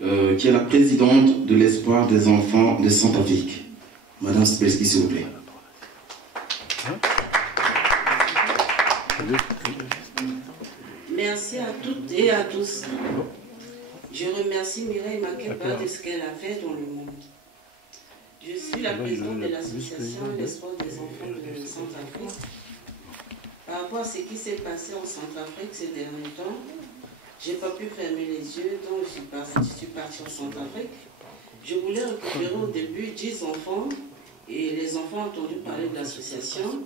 qui est la présidente de l'Espoir des enfants de Centrafrique. Madame Spelski, s'il vous plaît. Merci à toutes et à tous. Je remercie Mireille Makeba de ce qu'elle a fait dans le monde. Je suis la présidente de l'association L'Espoir des enfants de Centrafrique. Par rapport à ce qui s'est passé en Centrafrique ces derniers temps, je n'ai pas pu fermer les yeux, donc je suis partie en Centrafrique. Je voulais récupérer au début 10 enfants, et les enfants ont entendu parler de l'association.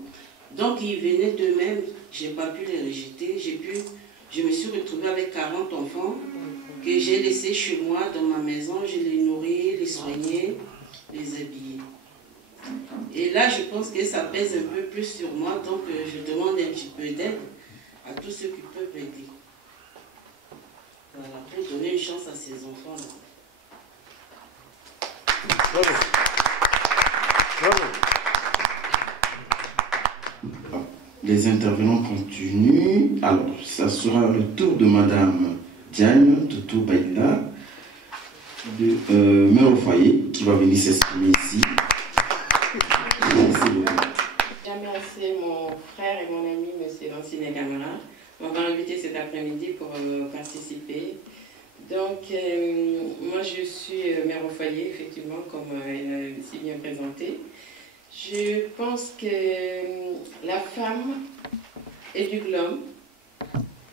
Donc ils venaient d'eux-mêmes, je n'ai pas pu les rejeter. Je me suis retrouvée avec 40 enfants que j'ai laissés chez moi dans ma maison. Je les nourris, les soignais, les habillais. Et là, je pense que ça pèse un peu plus sur moi, donc je demande un petit peu d'aide à tous ceux qui peuvent aider. Voilà, pour donner une chance à ces enfants-là. Bravo. Bravo. Les intervenants continuent. Alors, ça sera le tour de Madame Diane Toutou Baïla, de mère au foyer, qui va venir s'exprimer ici. Je remercie mon frère et mon ami, M. Lancine Camara, m'avoir invité cet après-midi pour participer. Donc, moi je suis mère au foyer, effectivement, comme elle a si bien présenté. Je pense que la femme éduque l'homme,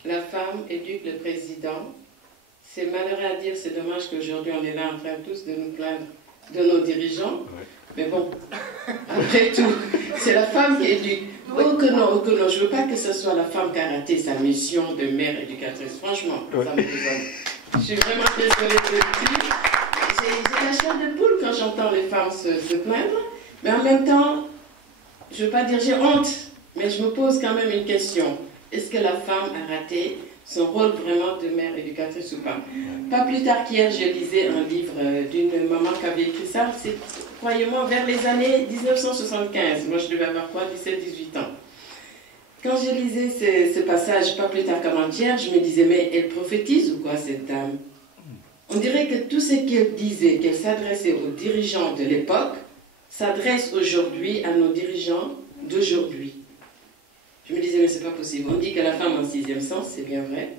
la femme éduque le président. C'est malheureux à dire, c'est dommage qu'aujourd'hui on est là en train tous de nous plaindre de nos dirigeants. Mais bon, après tout, c'est la femme qui éduque. Oh que non, oh que non, je ne veux pas que ce soit la femme qui a raté sa mission de mère éducatrice. Franchement, ça me désolé. Je suis vraiment désolée de le dire. J'ai la chair de poule quand j'entends les femmes se plaindre. Mais en même temps, je ne veux pas dire j'ai honte, mais je me pose quand même une question. Est-ce que la femme a raté son rôle vraiment de mère éducatrice ou pas? Pas plus tard qu'hier, je lisais un livre d'une maman qui avait écrit ça, c'est, croyez-moi, vers les années 1975. Moi, je devais avoir quoi, 17-18 ans. Quand je lisais ce passage, pas plus tard qu'avant-hier, je me disais, mais elle prophétise ou quoi, cette dame? On dirait que tout ce qu'elle disait, qu'elle s'adressait aux dirigeants de l'époque, s'adresse aujourd'hui à nos dirigeants d'aujourd'hui. Je me disais, mais c'est pas possible. On dit que la femme en 6e sens, c'est bien vrai.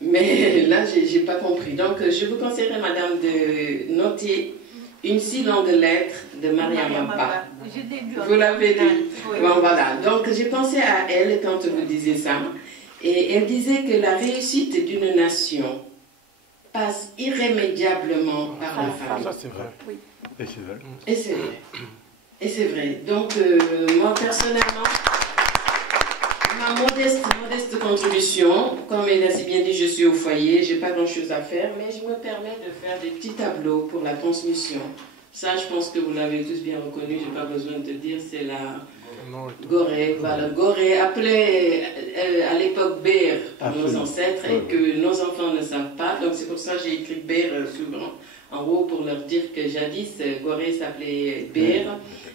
Mais là, j'ai pas compris. Donc, je vous conseillerais, madame, de noter une si longue lettre de Mariam Mapa. Vous l'avez lu. Oui. Bon, voilà. Donc, j'ai pensé à elle quand vous disiez ça. Et elle disait que la réussite d'une nation passe irrémédiablement par la famille. Ça, c'est vrai. Oui. Et c'est vrai. Et c'est vrai. Et c'est vrai. Donc, moi, personnellement, ma modeste contribution, comme elle a si bien dit, je suis au foyer, je n'ai pas grand-chose à faire, mais je me permets de faire des petits tableaux pour la transmission. Ça, je pense que vous l'avez tous bien reconnu, je n'ai pas besoin de te dire, c'est la Gorée. Voilà, Gorée, appelée à l'époque Bér par nos ancêtres, et que nos enfants ne savent pas. Donc, c'est pour ça que j'ai écrit Bér souvent en haut pour leur dire que jadis, Gorée s'appelait Bér.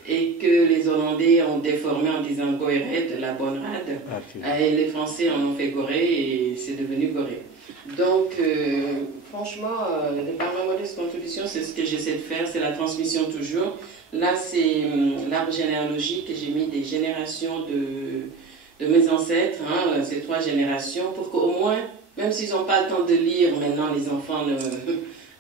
Et que les Hollandais ont déformé en disant Goëret, la bonne rade. Et les Français en ont fait Gorée et c'est devenu Gorée. Donc, franchement, par ma modeste contribution, c'est ce que j'essaie de faire, c'est la transmission toujours. Là, c'est l'arbre généalogique, j'ai mis des générations de mes ancêtres, hein, ces 3 générations, pour qu'au moins, même s'ils n'ont pas le temps de lire, maintenant les enfants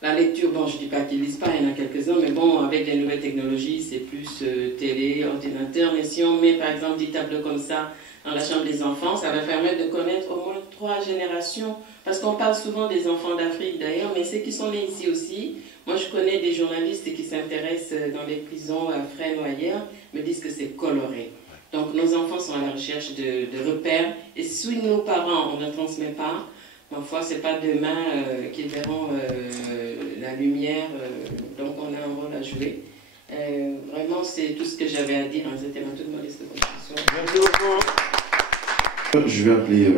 la lecture, bon, je ne dis pas qu'ils ne lisent pas, il y en a quelques-uns, mais bon, avec les nouvelles technologies, c'est plus télé, ordinateur. Mais si on met, par exemple, des tableaux comme ça dans la chambre des enfants, ça va permettre de connaître au moins 3 générations. Parce qu'on parle souvent des enfants d'Afrique, d'ailleurs, mais ceux qui sont nés ici aussi. Moi, je connais des journalistes qui s'intéressent dans les prisons à Fresnes ou ailleurs, me disent que c'est coloré. Donc, nos enfants sont à la recherche de repères. Et si nos parents, on ne transmet pas, ma foi, ce n'est pas demain qu'ils verront la lumière, donc on a un rôle à jouer. Vraiment, c'est tout ce que j'avais à dire, hein. C'était ma toute modeste contribution. Merci beaucoup. Je vais appeler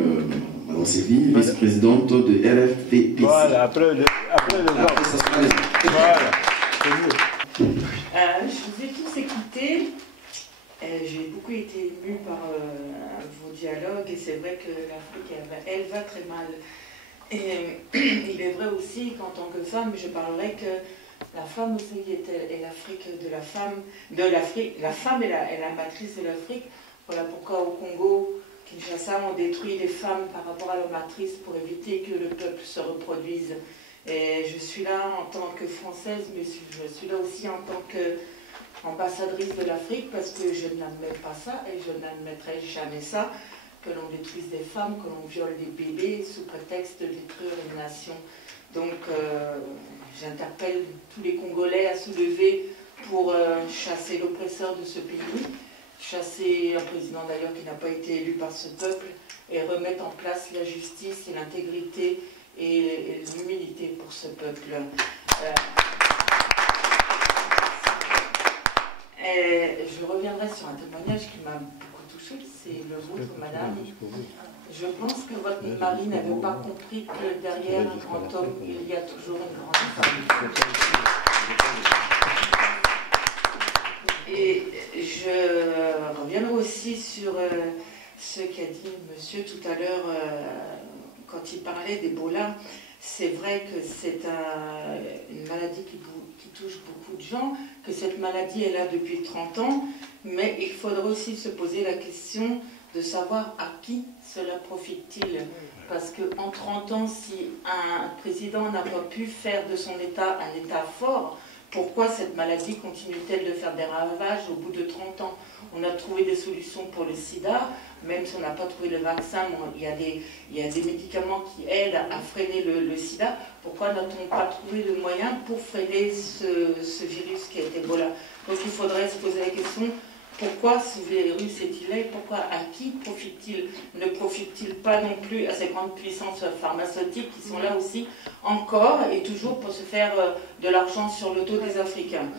Mme Sylvie, vice-présidente de LFPPC. Voilà, après les autres. Ça sera les autres. Voilà, c'est mieux. Je vous ai tous écoutés. J'ai beaucoup été émue par vos dialogues et c'est vrai que l'Afrique, elle va très mal. Et il est vrai aussi qu'en tant que femme, je parlerai que la femme aussi est l'Afrique de la femme, la femme est la matrice de l'Afrique. Voilà pourquoi au Congo, Kinshasa, on détruit les femmes par rapport à leur matrice pour éviter que le peuple se reproduise. Et je suis là en tant que Française, mais je suis là aussi en tant qu'ambassadrice de l'Afrique parce que je n'admets pas ça et je n'admettrai jamais ça, que l'on détruise des femmes, que l'on viole des bébés sous prétexte de détruire une nation. Donc j'interpelle tous les Congolais à se lever pour chasser l'oppresseur de ce pays, chasser un président d'ailleurs qui n'a pas été élu par ce peuple et remettre en place la justice et l'intégrité et l'humilité pour ce peuple. Je reviendrai sur un témoignage qui m'a beaucoup touchée, c'est le vôtre, madame. Je pense que votre mari n'avait pas compris que derrière un grand homme, il y a toujours une grande femme. Et je reviendrai aussi sur ce qu'a dit monsieur tout à l'heure quand il parlait d'Ebola. C'est vrai que c'est une maladie qui touche beaucoup de gens, que cette maladie est là depuis 30 ans, mais il faudra aussi se poser la question de savoir à qui cela profite-t-il. Parce qu'en 30 ans, si un président n'a pas pu faire de son État un État fort, pourquoi cette maladie continue-t-elle de faire des ravages au bout de 30 ans? On a trouvé des solutions pour le sida, même si on n'a pas trouvé le vaccin, il y a des médicaments qui aident à freiner le sida. Pourquoi n'a-t-on pas trouvé le moyen pour freiner ce virus qui est Ebola? Donc il faudrait se poser la question, pourquoi ce virus est-il là et pourquoi, à qui profite-t-il? Ne profite-t-il pas non plus à ces grandes puissances pharmaceutiques qui sont là aussi, encore et toujours pour se faire de l'argent sur le dos des Africains?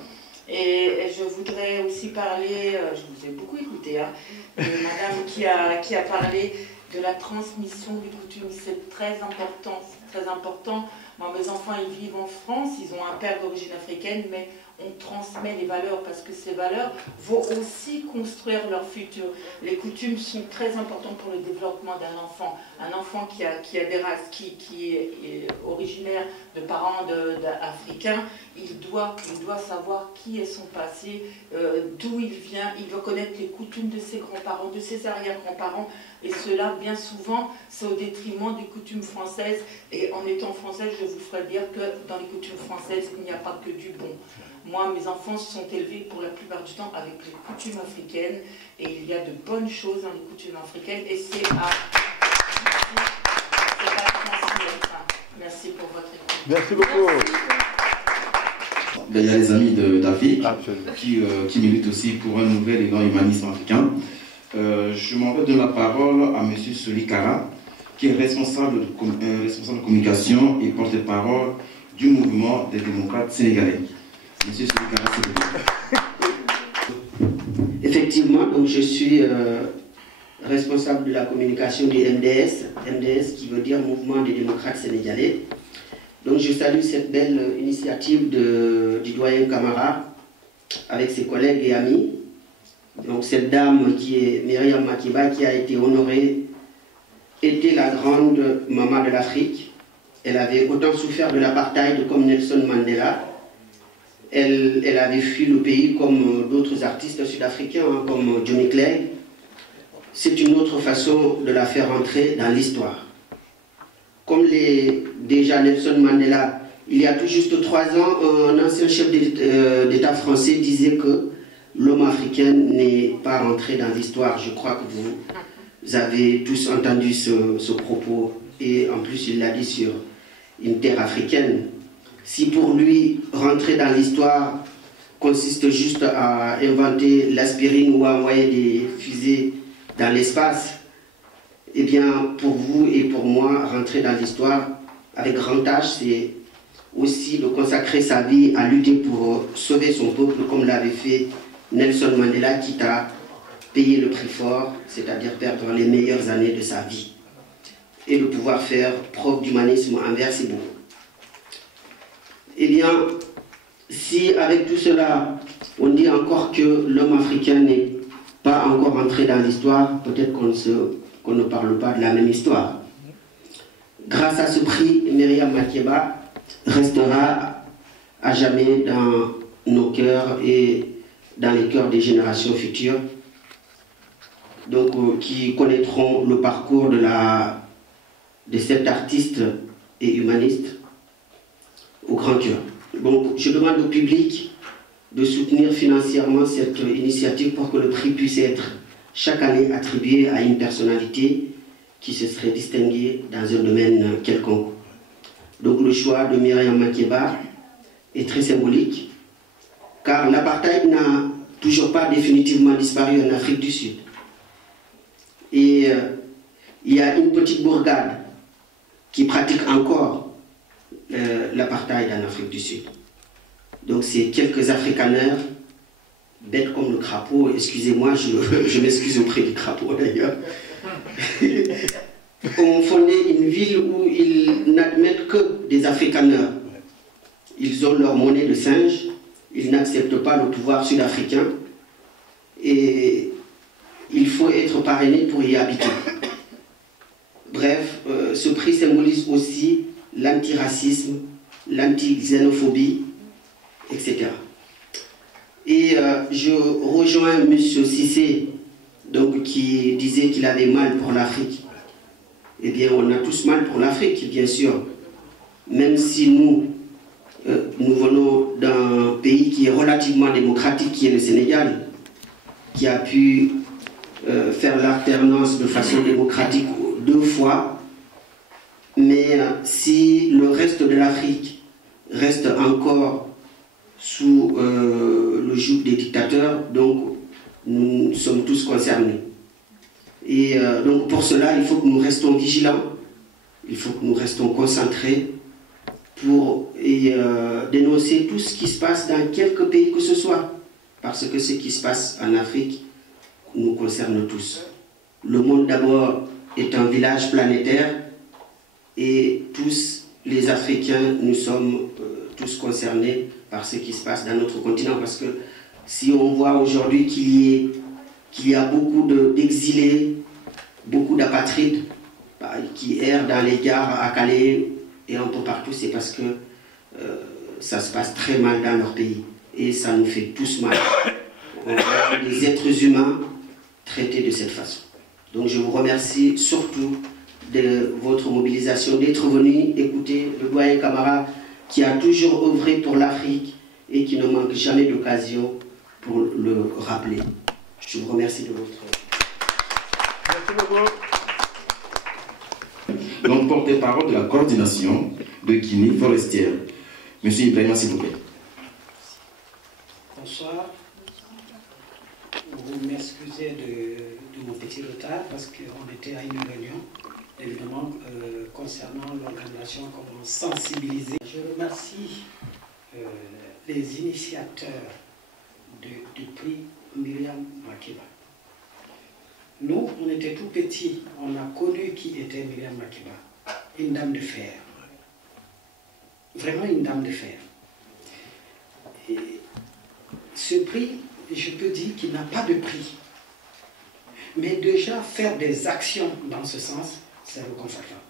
Et je voudrais aussi parler, je vous ai beaucoup écouté, hein, de madame qui a parlé de la transmission des coutumes. C'est très important, c'est très important. Moi, mes enfants, ils vivent en France, ils ont un père d'origine africaine, mais on transmet les valeurs parce que ces valeurs vont aussi construire leur futur. Les coutumes sont très importantes pour le développement d'un enfant. Un enfant qui a des races, qui est originaire de parents africains, il doit savoir qui est son passé, d'où il vient, il doit connaître les coutumes de ses grands-parents, de ses arrière-grands-parents, et cela, bien souvent, c'est au détriment des coutumes françaises. Et en étant française, je vous ferai dire que dans les coutumes françaises, il n'y a pas que du bon. Moi, mes enfants se sont élevés pour la plupart du temps avec les coutumes africaines, et il y a de bonnes choses dans les coutumes africaines, et c'est à transmettre. Merci pour votre écoute. Merci beaucoup. Il y a les amis d'Afrique qui militent aussi pour un nouvel et grand humanisme africain. Je m'en vais donner la parole à M. Soli Kara, qui est responsable de communication et porte-parole du mouvement des démocrates sénégalais. M. Soli Kara, s'il vous plaît. Effectivement, donc je suis responsable de la communication du MDS, MDS qui veut dire Mouvement des démocrates sénégalais. Donc je salue cette belle initiative du doyen Camara avec ses collègues et amis. Donc cette dame qui est Myriam Makeba, qui a été honorée, était la grande maman de l'Afrique. Elle avait autant souffert de l'apartheid comme Nelson Mandela. Elle avait fui le pays comme d'autres artistes sud-africains, hein, comme Johnny Clegg. C'est une autre façon de la faire entrer dans l'histoire. Comme déjà Nelson Mandela, il y a tout juste 3 ans, un ancien chef d'État français disait que l'homme africain n'est pas rentré dans l'histoire. Je crois que vous avez tous entendu ce propos. Et en plus, il l'a dit sur une terre africaine. Si pour lui, rentrer dans l'histoire consiste juste à inventer l'aspirine ou à envoyer des fusées dans l'espace, eh bien, pour vous et pour moi, rentrer dans l'histoire avec grand H, c'est aussi de consacrer sa vie à lutter pour sauver son peuple, comme l'avait fait Nelson Mandela, qui a payé le prix fort, c'est-à-dire perdre les meilleures années de sa vie, et de pouvoir faire preuve d'humanisme envers ses bourreaux. Eh bien, si avec tout cela, on dit encore que l'homme africain n'est pas encore entré dans l'histoire, peut-être qu'on ne parle pas de la même histoire. Grâce grâce à ce prix, Myriam Makeba restera à jamais dans nos cœurs et dans les cœurs des générations futures, donc qui connaîtront le parcours de cet artiste et humaniste au grand cœur. Donc je demande au public de soutenir financièrement cette initiative pour que le prix puisse être chaque année attribué à une personnalité qui se serait distinguée dans un domaine quelconque. Donc le choix de Myriam Makeba est très symbolique, car l'apartheid n'a toujours pas définitivement disparu en Afrique du Sud. Et il y a une petite bourgade qui pratique encore l'apartheid en Afrique du Sud. Donc c'est quelques afrikaners, bêtes comme le crapaud, excusez-moi, je m'excuse auprès du crapaud d'ailleurs, ont fondé une ville où ils n'admettent que des afrikaners. Ils ont leur monnaie de singe, ils n'acceptent pas le pouvoir sud-africain et il faut être parrainé pour y habiter. Bref, ce prix symbolise aussi l'antiracisme, l'anti-xénophobie, etc. Et je rejoins M. Cissé, donc, qui disait qu'il avait mal pour l'Afrique. Eh bien, on a tous mal pour l'Afrique, bien sûr. Même si nous venons d'un pays qui est relativement démocratique, qui est le Sénégal, qui a pu faire l'alternance de façon démocratique 2 fois. Mais si le reste de l'Afrique reste encore sous le joug des dictateurs, donc nous sommes tous concernés. Et donc pour cela, il faut que nous restons vigilants, il faut que nous restons concentrés pour dénoncer tout ce qui se passe dans quelque pays que ce soit. Parce que ce qui se passe en Afrique nous concerne tous. Le monde d'abord est un village planétaire et tous les Africains, nous sommes tous concernés par ce qui se passe dans notre continent. Parce que si on voit aujourd'hui qu'il y a beaucoup d'exilés, beaucoup d'apatrides qui errent dans les gares à Calais et un peu partout, c'est parce que ça se passe très mal dans leur pays. Et ça nous fait tous mal. On est des êtres humains traités de cette façon. Donc je vous remercie surtout de votre mobilisation, d'être venu écouter le doyen Camara qui a toujours œuvré pour l'Afrique et qui ne manque jamais d'occasion pour le rappeler. Je vous remercie de votre... Merci beaucoup. Donc, porte-parole de la coordination de Guinée forestière. Monsieur Ibrahima, s'il vous plaît. Bonsoir. Vous m'excusez de mon petit retard parce qu'on était à une réunion, évidemment, concernant l'organisation, comment sensibiliser. Je remercie les initiateurs du prix Myriam Makeba. Nous, on était tout petits, on a connu qui était Myriam Makeba, une dame de fer. Vraiment une dame de fer. Et ce prix, je peux dire qu'il n'a pas de prix. Mais déjà, faire des actions dans ce sens, c'est réconfortant.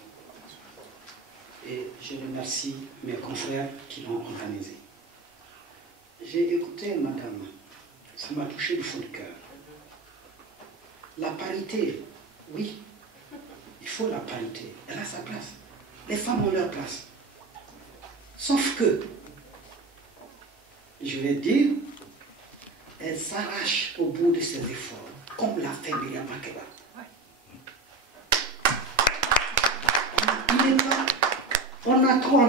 Et je remercie mes confrères qui l'ont organisé. J'ai écouté madame, ça m'a touché du fond du cœur. La parité, oui, il faut la parité, elle a sa place. Les femmes ont leur place. Sauf que, je vais dire, elle s'arrache au bout de ses efforts, comme l'a fait Myriam Makeba. On a trop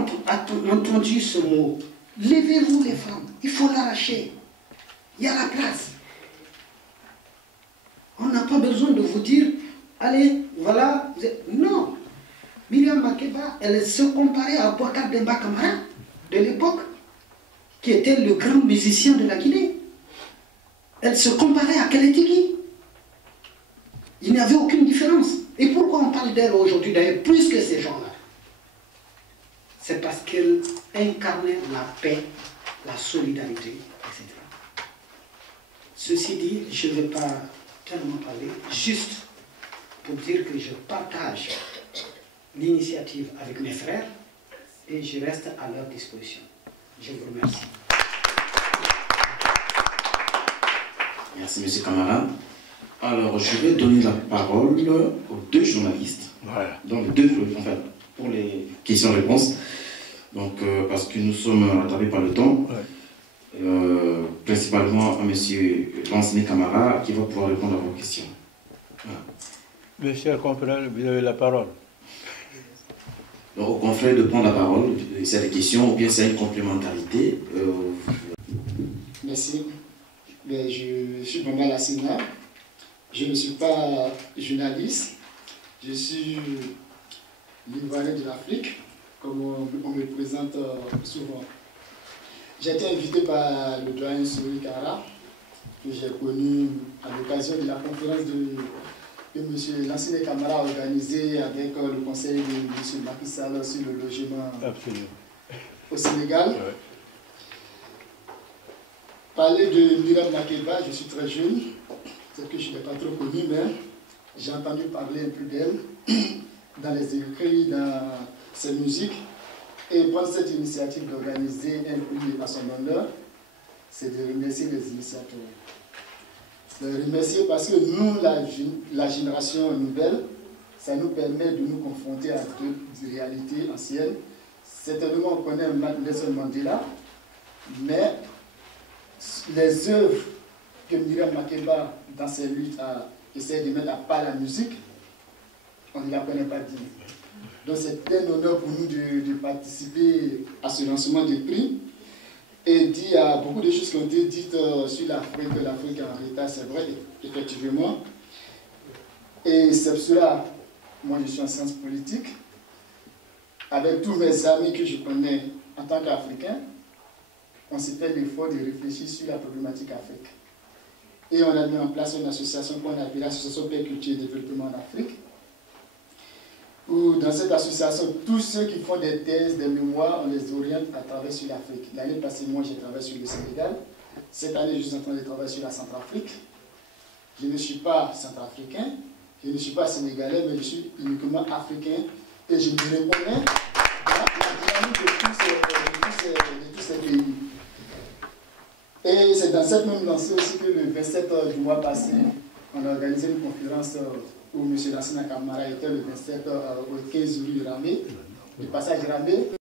entendu ce mot. Levez-vous les femmes, il faut l'arracher. Il y a la place. On n'a pas besoin de vous dire, allez, voilà. Non. Myriam Makeba, elle se comparait à Boubacar Demba Camara de l'époque, qui était le grand musicien de la Guinée. Elle se comparait à Keletigi. Il n'y avait aucune différence. Et pourquoi on parle d'elle aujourd'hui, d'ailleurs, plus que ces gens-là? C'est parce qu'elle incarnait la paix, la solidarité, etc. Ceci dit, je ne vais pas tellement parler, juste pour dire que je partage l'initiative avec mes frères et je reste à leur disposition. Je vous remercie. Merci, M. Camara. Alors, je vais donner la parole aux deux journalistes. Voilà. Donc, enfin, pour les questions-réponses. Donc, parce que nous sommes rattrapés par le temps. Ouais. Principalement à M. Lansine Camara qui va pouvoir répondre à vos questions. Voilà. Mes chers confrères, vous avez la parole. Donc, au confrère de prendre la parole, c'est des questions ou bien c'est une complémentarité. Merci. Je suis Bamba Lassina. Je ne suis pas journaliste. Je suis l'ivoirien de l'Afrique, comme on me présente souvent. J'ai été invité par le doyen Souri Kara, que j'ai connu à l'occasion de la conférence que M. Lansine Camara a organisée avec le conseil de M. Macky Sall sur le logement au Sénégal. Ouais. Parler de Myriam Makeba, je suis très jeune, c'est que je n'ai pas trop connu, mais j'ai entendu parler un peu d'elle dans les écrits, dans ses musiques. Et prendre cette initiative d'organiser un prix à son honneur, c'est de remercier les initiateurs. De remercier parce que nous, la génération nouvelle, ça nous permet de nous confronter à d'autres réalités anciennes. Certainement, on connaît Nelson Mandela, mais les œuvres que Myriam Makeba, dans ses luttes, a essayé de mettre à part la musique, on ne la connaît pas bien. Donc c'est un honneur pour nous de participer à ce lancement des prix. Et il y a beaucoup de choses qui ont été dites sur l'Afrique, que l'Afrique est en retard, c'est vrai, effectivement. Et c'est pour cela, moi je suis en sciences politiques, avec tous mes amis que je connais en tant qu'Africains, on s'est fait l'effort de réfléchir sur la problématique Afrique. Et on a mis en place une association qu'on appelle l'Association Paix, Culture et Développement en Afrique, où dans cette association, tous ceux qui font des thèses, des mémoires, on les oriente à travers sur l'Afrique. L'année passée, moi, j'ai travaillé sur le Sénégal. Cette année, je suis en train de travailler sur la Centrafrique. Je ne suis pas centrafricain, je ne suis pas sénégalais, mais je suis uniquement africain. Et je me reconnais dans la dynamique de tous ces pays. Et c'est dans cette même lancée aussi que le 27 du mois passé, on a organisé une conférence où M. Lansine Camara était le 27 au 15 rue Ramé, du passage Ramé.